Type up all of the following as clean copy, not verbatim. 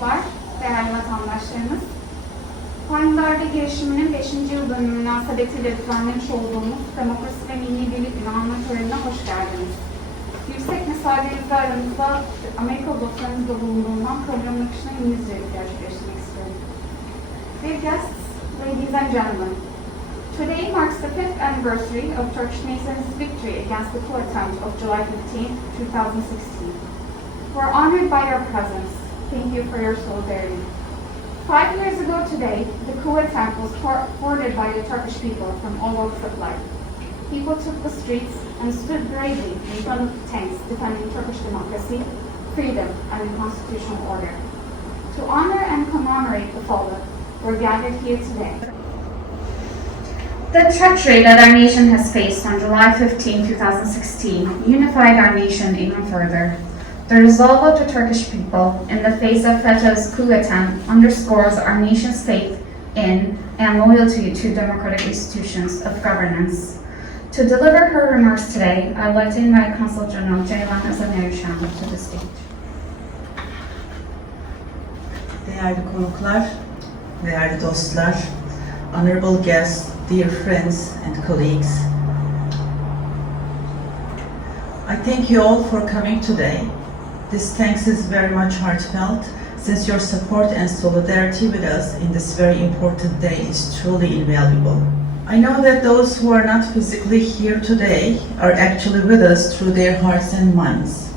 konuklar, değerli vatandaşlarımız, Darbe girişiminin 5. yıl dönümü münasebetiyle düzenlemiş olduğumuz Demokrasi ve Milli Birlik Günü Anma törenine hoş geldiniz. Yüksek müsaadenizle aranızda Amerika dostlarımızla bulunduğundan programın akışına İngilizce gerçekleştirmek istiyorum. Dear guests, ladies and gentlemen, today marks the 5th anniversary of Turkish Masons' victory against the coup attempt of July 15, 2016. We're honored by your presence. Thank you for your solidarity. 5 years ago today, the coup attempt was thwarted by the Turkish people from all walks of life. People took the streets and stood bravely in front of the tanks defending Turkish democracy, freedom, and the constitutional order. To honor and commemorate the fallen, we're gathered here today. The treachery that our nation has faced on July 15, 2016 unified our nation even further. The resolve of the Turkish people in the face of FETÖ's coup attempt underscores our nation's faith in and loyalty to democratic institutions of governance. To deliver her remarks today, I'd like to invite Consul General Ceylan Özanerişan to the stage. Değerli konuklar, değerli dostlar, honorable guests, dear friends and colleagues, I thank you all for coming today. This thanks is very much heartfelt, since your support and solidarity with us in this very important day is truly invaluable. I know that those who are not physically here today are actually with us through their hearts and minds.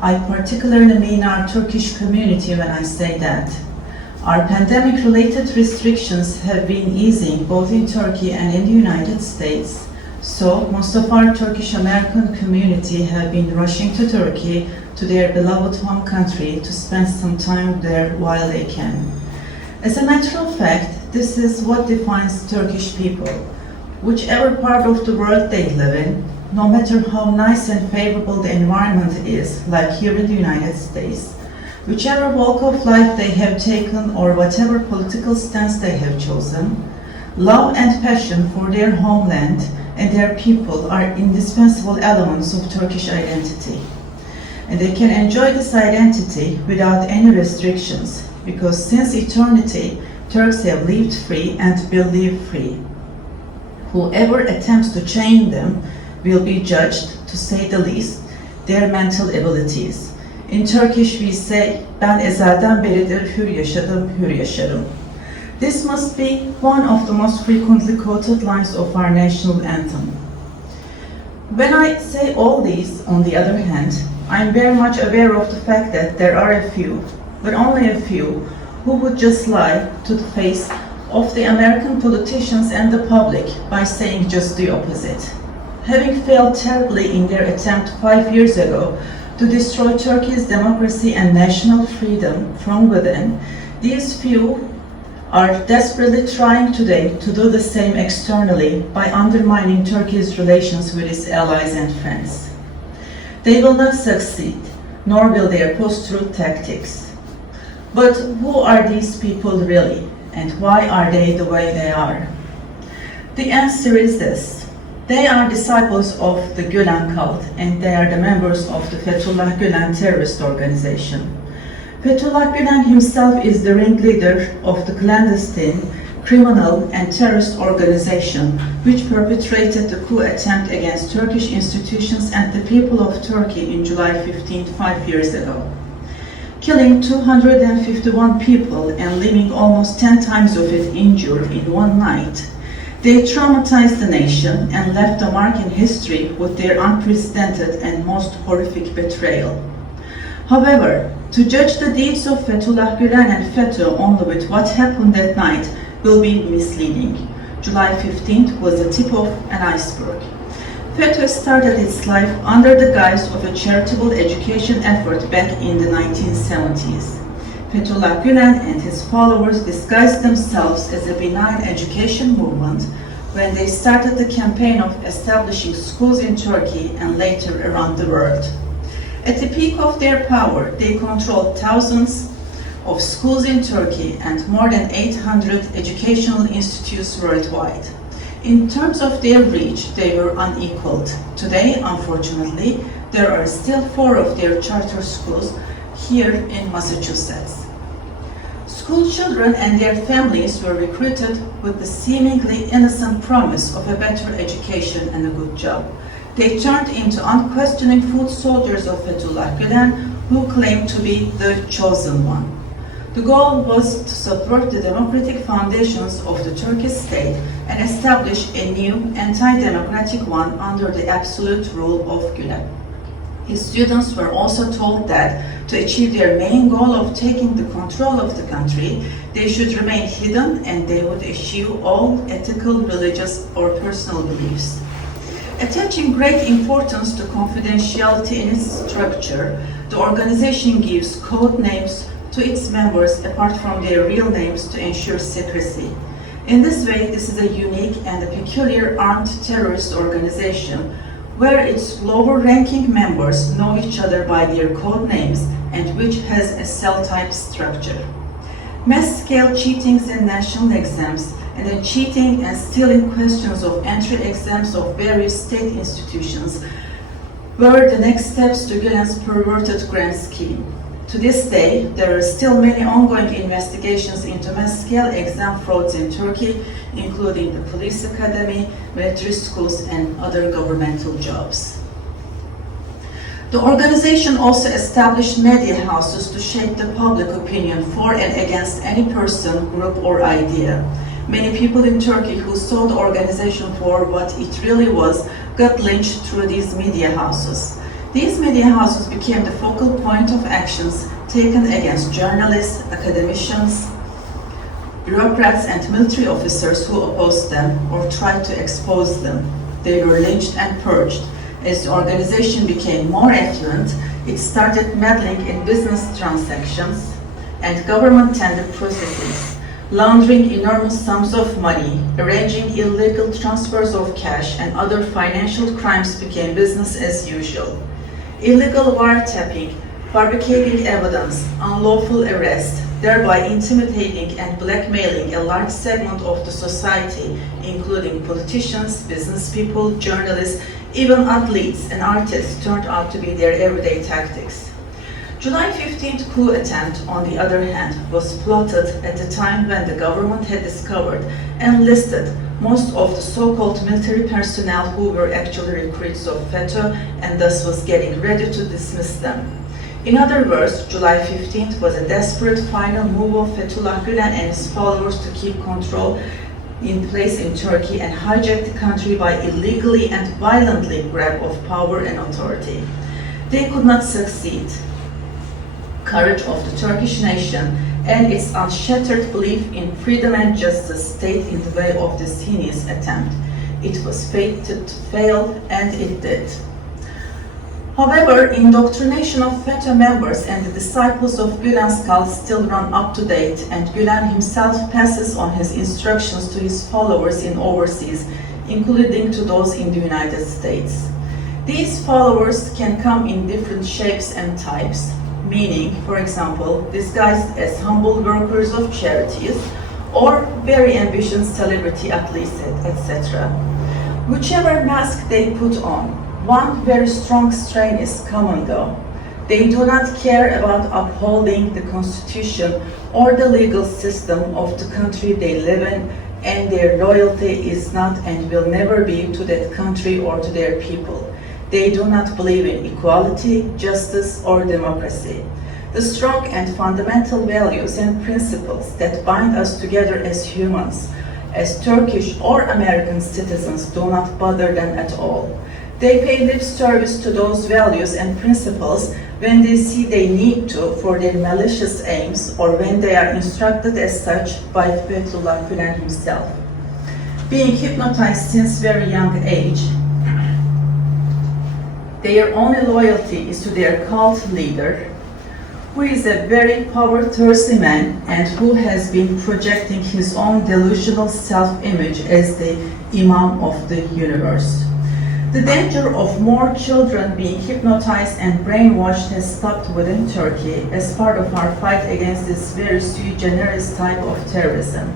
I particularly mean our Turkish community when I say that. Our pandemic-related restrictions have been easing both in Turkey and in the United States, so most of our Turkish-American community have been rushing to Turkey, to their beloved home country, to spend some time there while they can. As a matter of fact, this is what defines Turkish people. Whichever part of the world they live in, no matter how nice and favorable the environment is, like here in the United States, whichever walk of life they have taken or whatever political stance they have chosen, love and passion for their homeland and their people are indispensable elements of Turkish identity. And they can enjoy this identity without any restrictions, because since eternity, Turks have lived free and will live free. Whoever attempts to chain them will be judged, to say the least, their mental abilities. In Turkish we say, ben ezelden beridir hür yaşadım, hür yaşarım. This must be one of the most frequently quoted lines of our national anthem. When I say all these, on the other hand, I'm very much aware of the fact that there are a few, but only a few, who would just lie to the face of the American politicians and the public by saying just the opposite. Having failed terribly in their attempt 5 years ago to destroy Turkey's democracy and national freedom from within, these few are desperately trying today to do the same externally by undermining Turkey's relations with its allies and friends. They will not succeed, nor will their post-truth tactics. But who are these people really, and why are they the way they are? The answer is this. They are disciples of the Gülen cult, and they are the members of the Fethullah Gülen terrorist organization. Fethullah Gülen himself is the ringleader of the clandestine, criminal and terrorist organization which perpetrated the coup attempt against Turkish institutions and the people of Turkey in July 15, 5 years ago. Killing 251 people and leaving almost 10 times of it injured in one night, they traumatized the nation and left a mark in history with their unprecedented and most horrific betrayal. However, to judge the deeds of Fethullah Gülen and FETÖ only with what happened that night will be misleading. July 15th was the tip of an iceberg. FETÖ started its life under the guise of a charitable education effort back in the 1970s. Fethullah Gülen and his followers disguised themselves as a benign education movement when they started the campaign of establishing schools in Turkey and later around the world. At the peak of their power, they controlled thousands of schools in Turkey and more than 800 educational institutes worldwide. In terms of their reach, they were unequaled. Today, unfortunately, there are still 4 of their charter schools here in Massachusetts. School children and their families were recruited with the seemingly innocent promise of a better education and a good job. They turned into unquestioning foot soldiers of Fethullah Gülen, who claimed to be the chosen one. The goal was to subvert the democratic foundations of the Turkish state and establish a new, anti-democratic one under the absolute rule of Gülen. His students were also told that to achieve their main goal of taking the control of the country, they should remain hidden and they would eschew all ethical, religious, or personal beliefs. Attaching great importance to confidentiality in its structure, the organization gives code names to its members apart from their real names to ensure secrecy. In this way, this is a unique and a peculiar armed terrorist organization where its lower-ranking members know each other by their code names and which has a cell-type structure. Mass-scale cheatings in national exams and the cheating and stealing questions of entry exams of various state institutions were the next steps to Gülen's perverted grand scheme. To this day, there are still many ongoing investigations into mass-scale exam frauds in Turkey, including the police academy, military schools, and other governmental jobs. The organization also established media houses to shape the public opinion for and against any person, group, or idea. Many people in Turkey who saw the organization for what it really was got lynched through these media houses. These media houses became the focal point of actions taken against journalists, academicians, bureaucrats, and military officers who opposed them or tried to expose them. They were lynched and purged. As the organization became more affluent, it started meddling in business transactions and government tender processes, laundering enormous sums of money, arranging illegal transfers of cash, and other financial crimes became business as usual. Illegal wiretapping, fabricating evidence, unlawful arrest, thereby intimidating and blackmailing a large segment of the society, including politicians, business people, journalists, even athletes and artists turned out to be their everyday tactics. July 15th coup attempt, on the other hand, was plotted at the time when the government had discovered and listed most of the so-called military personnel who were actually recruits of FETÖ and thus was getting ready to dismiss them. In other words, July 15th was a desperate final move of Fethullah Gülen and his followers to keep control in place in Turkey and hijack the country by illegally and violently grab of power and authority. They could not succeed. Courage of the Turkish nation and its unshattered belief in freedom and justice stayed in the way of this heinous attempt. It was fated to fail, and it did. However, indoctrination of FETÖ members and the disciples of Gülen's cult still run up to date, and Gülen himself passes on his instructions to his followers in overseas, including to those in the United States. These followers can come in different shapes and types, meaning, for example, disguised as humble workers of charities or very ambitious celebrity athletes, etc. Whichever mask they put on, one very strong strain is common though. They do not care about upholding the constitution or the legal system of the country they live in, and their loyalty is not and will never be to that country or to their people. They do not believe in equality, justice, or democracy. The strong and fundamental values and principles that bind us together as humans, as Turkish or American citizens, do not bother them at all. They pay lip service to those values and principles when they see they need to for their malicious aims or when they are instructed as such by Fethullah Gülen himself. Being hypnotized since very young age, their only loyalty is to their cult leader, who is a very power-thirsty man and who has been projecting his own delusional self-image as the Imam of the universe. The danger of more children being hypnotized and brainwashed has stopped within Turkey as part of our fight against this very sui generis type of terrorism.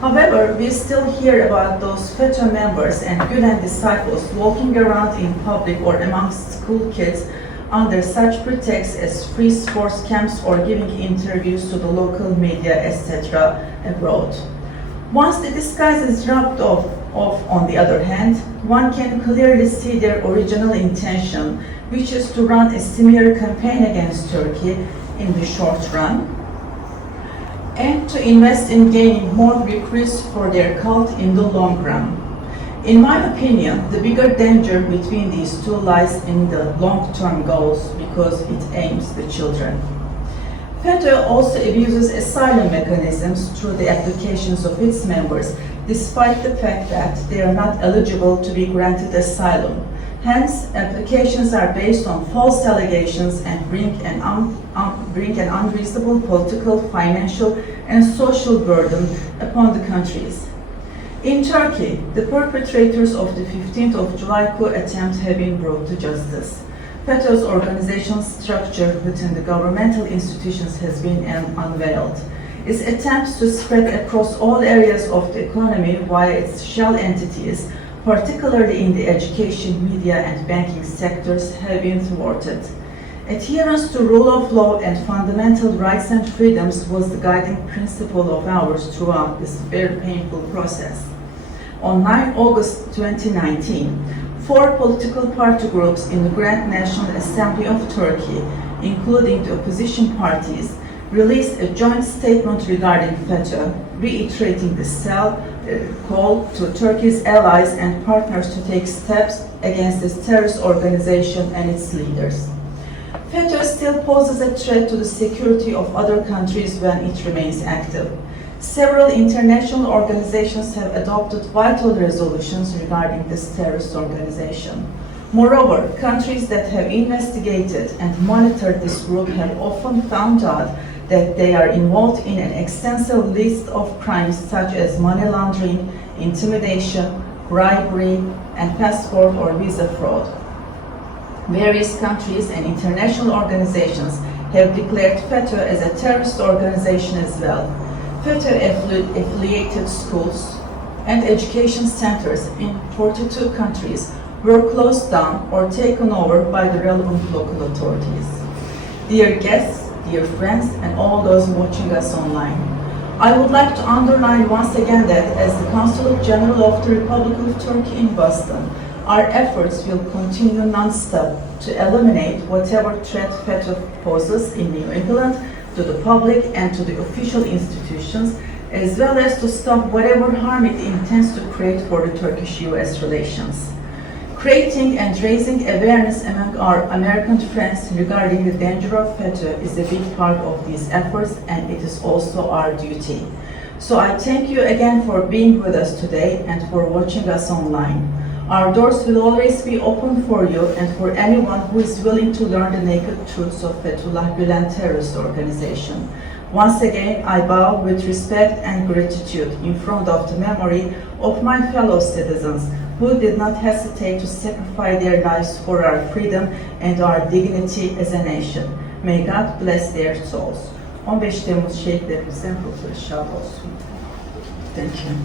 However, we still hear about those FETÖ members and Gülen disciples walking around in public or amongst school kids under such pretexts as free sports camps or giving interviews to the local media, etc. abroad. Once the disguise is rubbed off, on the other hand, one can clearly see their original intention, which is to run a smear campaign against Turkey in the short run, and to invest in gaining more recruits for their cult in the long run. In my opinion, the bigger danger between these two lies in the long-term goals because it aims the children. FETÖ also abuses asylum mechanisms through the applications of its members, despite the fact that they are not eligible to be granted asylum. Hence, applications are based on false allegations and bring an unreasonable political, financial, and social burden upon the countries. In Turkey, the perpetrators of the 15th of July coup attempt have been brought to justice. FETÖ's organizational structure within the governmental institutions has been unveiled. Its attempts to spread across all areas of the economy via its shell entities, particularly in the education, media, and banking sectors, have been thwarted. Adherence to rule of law and fundamental rights and freedoms was the guiding principle of ours throughout this very painful process. On 9 August 2019, 4 political party groups in the Grand National Assembly of Turkey, including the opposition parties, released a joint statement regarding FETÖ, reiterating the call to Turkey's allies and partners to take steps against this terrorist organization and its leaders. FETÖ still poses a threat to the security of other countries when it remains active. Several international organizations have adopted vital resolutions regarding this terrorist organization. Moreover, countries that have investigated and monitored this group have often found out that they are involved in an extensive list of crimes such as money laundering, intimidation, bribery, and passport or visa fraud. Various countries and international organizations have declared FETÖ as a terrorist organization as well. FETÖ-affiliated schools and education centers in 42 countries were closed down or taken over by the relevant local authorities. Dear guests, dear friends, and all those watching us online, I would like to underline once again that as the Consulate General of the Republic of Turkey in Boston, our efforts will continue non-stop to eliminate whatever threat FETÖ poses in New England to the public and to the official institutions, as well as to stop whatever harm it intends to create for the Turkish-US relations. Creating and raising awareness among our American friends regarding the danger of FETÖ is a big part of these efforts, and it is also our duty. So I thank you again for being with us today and for watching us online. Our doors will always be open for you and for anyone who is willing to learn the naked truths of Fethullah Gülen terrorist organization. Once again, I bow with respect and gratitude in front of the memory of my fellow citizens who did not hesitate to sacrifice their lives for our freedom and our dignity as a nation. May God bless their souls. 15 Temmuz şehitlerimizin ruhları şad olsun. Thank you.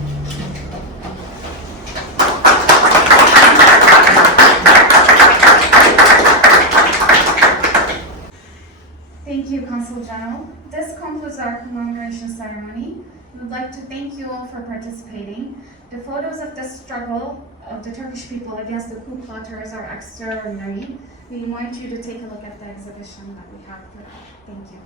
Thank you, Consul General. This concludes our commemoration ceremony. We would like to thank you all for participating. The photos of the struggle of the Turkish people against the coup plotters are extraordinary. We invite you to take a look at the exhibition that we have. Thank you.